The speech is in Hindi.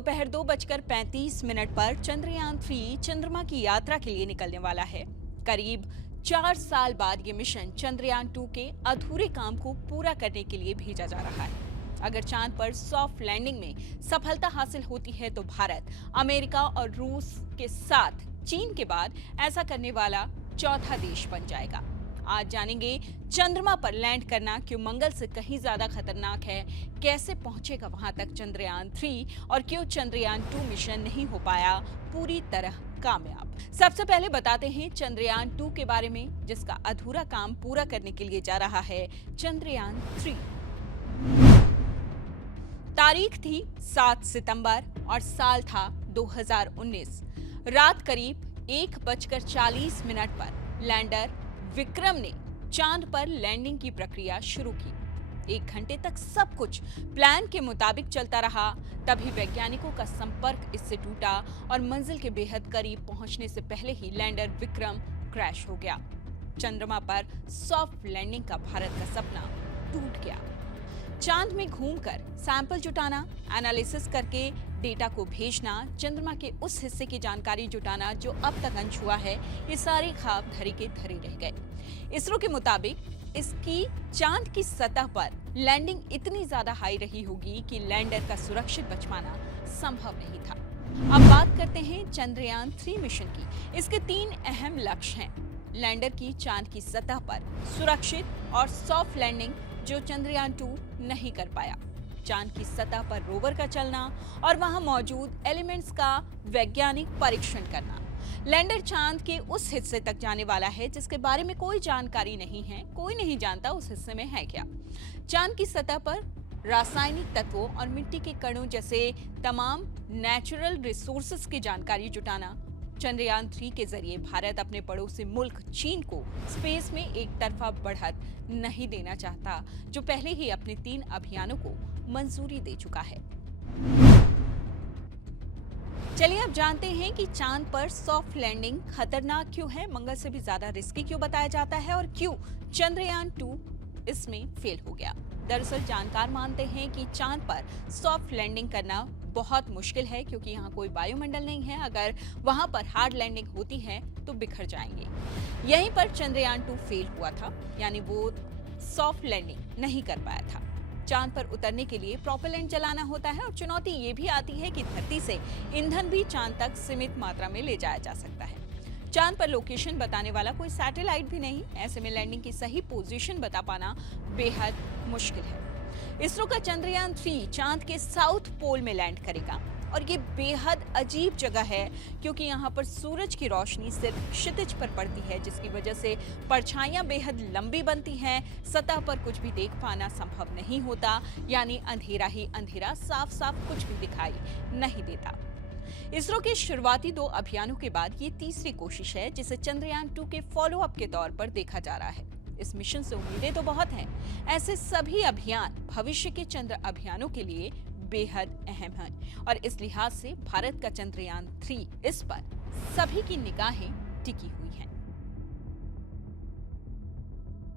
दोपहर 2:35 पर चंद्रयान-3 चंद्रमा की यात्रा के लिए निकलने वाला है। करीब 4 साल बाद ये मिशन चंद्रयान-2 के अधूरे काम को पूरा करने के लिए भेजा जा रहा है। अगर चांद पर सॉफ्ट लैंडिंग में सफलता हासिल होती है तो भारत, अमेरिका और रूस के साथ चीन के बाद ऐसा करने वाला चौथा देश बन जाएगा। आज जानेंगे चंद्रमा पर लैंड करना क्यों मंगल से कहीं ज्यादा खतरनाक है, कैसे पहुंचेगा वहां तक चंद्रयान-3 और क्यों चंद्रयान-2 मिशन नहीं हो पाया पूरी तरह कामयाब। सबसे पहले बताते हैं चंद्रयान-2 के बारे में, जिसका अधूरा काम पूरा करने के लिए जा रहा है चंद्रयान-3। तारीख थी 7 सितंबर और साल था 2019। रात करीब 1:40 पर लैंडर विक्रम ने चांद पर लैंडिंग की प्रक्रिया शुरू की। 1 घंटे तक सब कुछ प्लान के मुताबिक चलता रहा। तभी वैज्ञानिकों का संपर्क इससे टूटा और मंजिल के बेहद करीब पहुंचने से पहले ही लैंडर विक्रम क्रैश हो गया। चंद्रमा पर सॉफ्ट लैंडिंग का भारत का सपना टूट गया। चांद में घूमकर सैंपल जुटाना, एनालिसिस करके डेटा को भेजना, चंद्रमा के उस हिस्से की जानकारी जुटाना जो अब तक अनछुआ है, ये सारे ख्वाब धरे के धरे रह गए। इसरो के मुताबिक इसकी चांद की सतह पर लैंडिंग इतनी ज्यादा हाई रही होगी कि लैंडर का सुरक्षित बच पाना संभव नहीं था। अब बात करते हैं चंद्रयान-3 मिशन की। इसके 3 अहम लक्ष्य हैं। लैंडर की चांद की सतह पर सुरक्षित और सॉफ्ट लैंडिंग जो चंद्रयान-2 नहीं कर पाया, चांद की सतह पर रोवर का चलना और वहां मौजूद एलिमेंट्स का वैज्ञानिक परीक्षण करना। लैंडर चांद के उस हिस्से तक जाने वाला है जिसके बारे में कोई जानकारी नहीं है, कोई नहीं जानता उस हिस्से में है क्या। चांद की सतह पर रासायनिक तत्वों और मिट्टी के कणों जैसे तमाम नेचुरल रिसोर्सेज की जानकारी जुटाना। चंद्रयान-3 के जरिए भारत अपने पड़ोसी मुल्क चीन को स्पेस में एक तरफा बढ़त नहीं देना चाहता, जो पहले ही अपने 3 अभियानों को मंजूरी दे चुका है। चलिए अब जानते हैं कि चांद पर सॉफ्ट लैंडिंग खतरनाक क्यों है, मंगल से भी ज्यादा रिस्की क्यों बताया जाता है और क्यों चंद्रयान-2 इसमें फेल हो गया। दरअसल जानकार मानते हैं कि चांद पर सॉफ्ट लैंडिंग करना बहुत मुश्किल है क्योंकि यहाँ कोई वायुमंडल नहीं है। अगर वहां पर हार्ड लैंडिंग होती है तो बिखर जाएंगे। यहीं पर चंद्रयान-2 फेल हुआ था, यानी वो सॉफ्ट लैंडिंग नहीं कर पाया था। चांद पर उतरने के लिए प्रोपेलेंट जलाना होता है और चुनौती ये भी आती है कि धरती से ईंधन भी चांद तक सीमित मात्रा में ले जाया जा सकता है। चांद पर लोकेशन बताने वाला कोई सैटेलाइट भी नहीं, ऐसे में लैंडिंग की सही पोजीशन बता पाना बेहद मुश्किल है। इसरो का चंद्रयान-3 चांद के साउथ पोल में लैंड करेगा और ये बेहद अजीब जगह है क्योंकि यहाँ पर सूरज की रोशनी सिर्फ क्षितिज पर पड़ती है, जिसकी वजह से परछाइयां बेहद लंबी बनती हैं। सतह पर कुछ भी देख पाना संभव नहीं होता, यानी अंधेरा ही अंधेरा, साफ साफ कुछ भी दिखाई नहीं देता। इसरो के शुरुआती 2 अभियानों के बाद ये तीसरी कोशिश है जिसे चंद्रयान-2 के फॉलो अप के तौर पर देखा जा रहा है। इस मिशन से उम्मीदें तो बहुत हैं। ऐसे सभी अभियान भविष्य के चंद्र अभियानों के लिए बेहद अहम हैं और इस लिहाज से भारत का चंद्रयान-3 इस पर सभी की निगाहें टिकी हुई हैं।